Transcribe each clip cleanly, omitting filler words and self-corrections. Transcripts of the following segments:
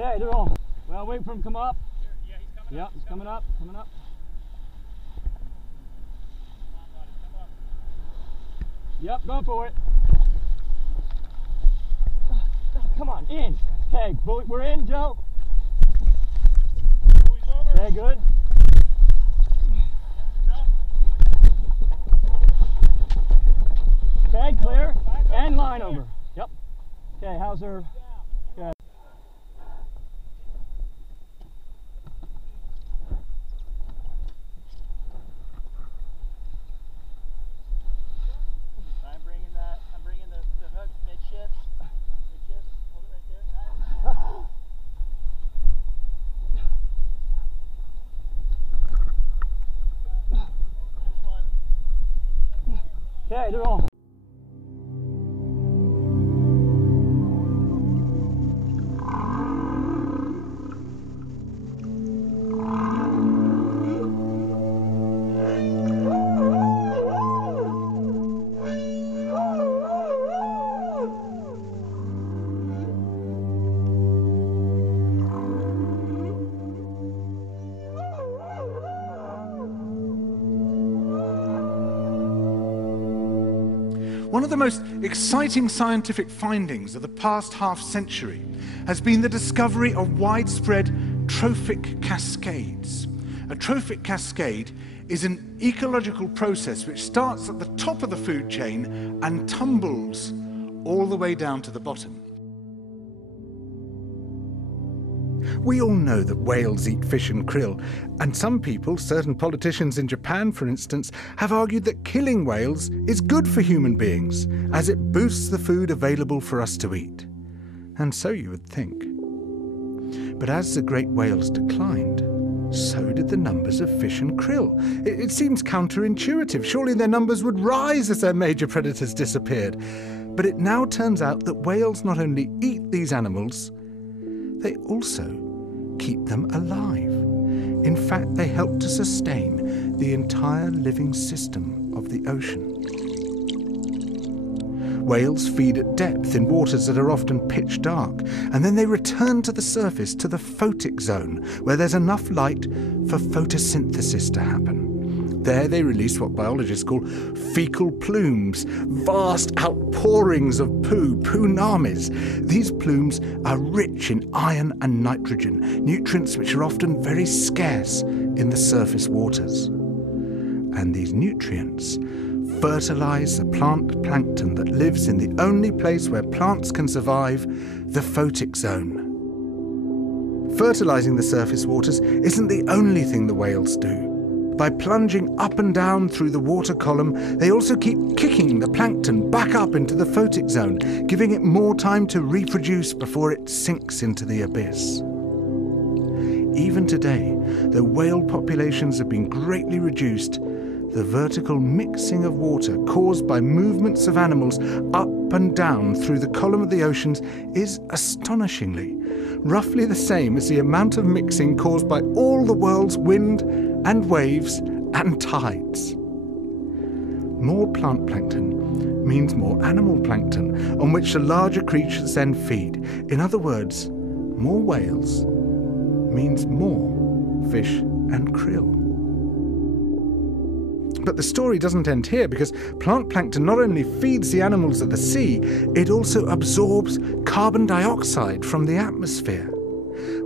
Okay, they're on. Well, wait for him to come up. Yeah, he's coming Yep, up. he's coming up, coming up. Come on, buddy, come up. Yep, going for it. Come on, in. Okay, we're in, Joe. Buoy's over. Okay, good. Okay, clear. And line over. Yep. Okay, how's her? Okay. I'm bringing the hook midships. Midships. Hold it right there. There's one. Okay, they're on. One of the most exciting scientific findings of the past half-century has been the discovery of widespread trophic cascades. A trophic cascade is an ecological process which starts at the top of the food chain and tumbles all the way down to the bottom. We all know that whales eat fish and krill, and some people, certain politicians in Japan for instance, have argued that killing whales is good for human beings, as it boosts the food available for us to eat. And so you would think. But as the great whales declined, so did the numbers of fish and krill. It seems counterintuitive. Surely their numbers would rise as their major predators disappeared. But it now turns out that whales not only eat these animals, they also keep them alive. In fact, they help to sustain the entire living system of the ocean. Whales feed at depth in waters that are often pitch dark, and then they return to the surface, to the photic zone, where there's enough light for photosynthesis to happen. There they release what biologists call fecal plumes, vast outpourings of poo, poonamis. These plumes are rich in iron and nitrogen, nutrients which are often very scarce in the surface waters. And these nutrients fertilize the plant plankton that lives in the only place where plants can survive, the photic zone. Fertilizing the surface waters isn't the only thing the whales do. By plunging up and down through the water column, they also keep kicking the plankton back up into the photic zone, giving it more time to reproduce before it sinks into the abyss. Even today, though whale populations have been greatly reduced, the vertical mixing of water caused by movements of animals up and down through the column of the oceans is astonishingly roughly the same as the amount of mixing caused by all the world's wind and waves and tides. More plant plankton means more animal plankton, on which the larger creatures then feed. In other words, more whales means more fish and krill. But the story doesn't end here, because plant plankton not only feeds the animals of the sea, it also absorbs carbon dioxide from the atmosphere.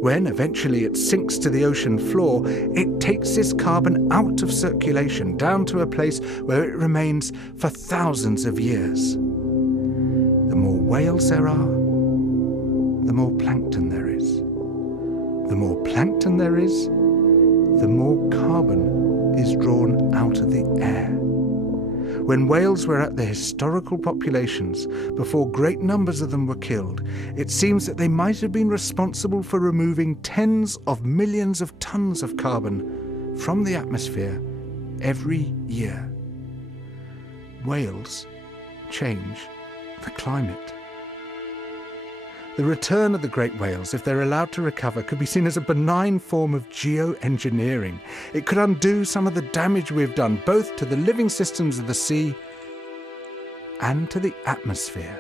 When eventually it sinks to the ocean floor, it takes this carbon out of circulation down to a place where it remains for thousands of years. The more whales there are, the more plankton there is. The more plankton there is, the more carbon is drawn out of the air. When whales were at their historical populations, before great numbers of them were killed, it seems that they might have been responsible for removing tens of millions of tons of carbon from the atmosphere every year. Whales change the climate. The return of the great whales, if they're allowed to recover, could be seen as a benign form of geoengineering. It could undo some of the damage we've done, both to the living systems of the sea and to the atmosphere.